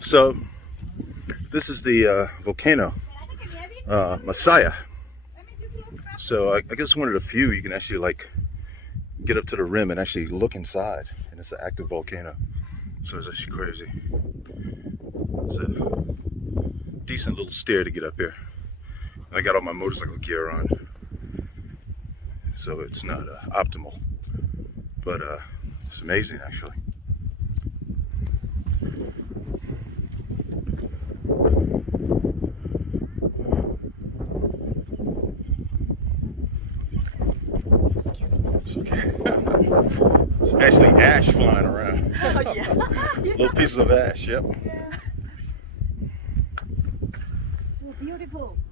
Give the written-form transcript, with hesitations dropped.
So this is the volcano, Masaya. So I guess one of the few you can actually like get up to the rim and actually look inside, and it's an active volcano. So it's actually crazy. It's a decent little stair to get up here. I got all my motorcycle gear on, so it's not optimal, but it's amazing actually. It's okay. It's actually ash flying around. Oh, yeah. Little pieces of ash, yep.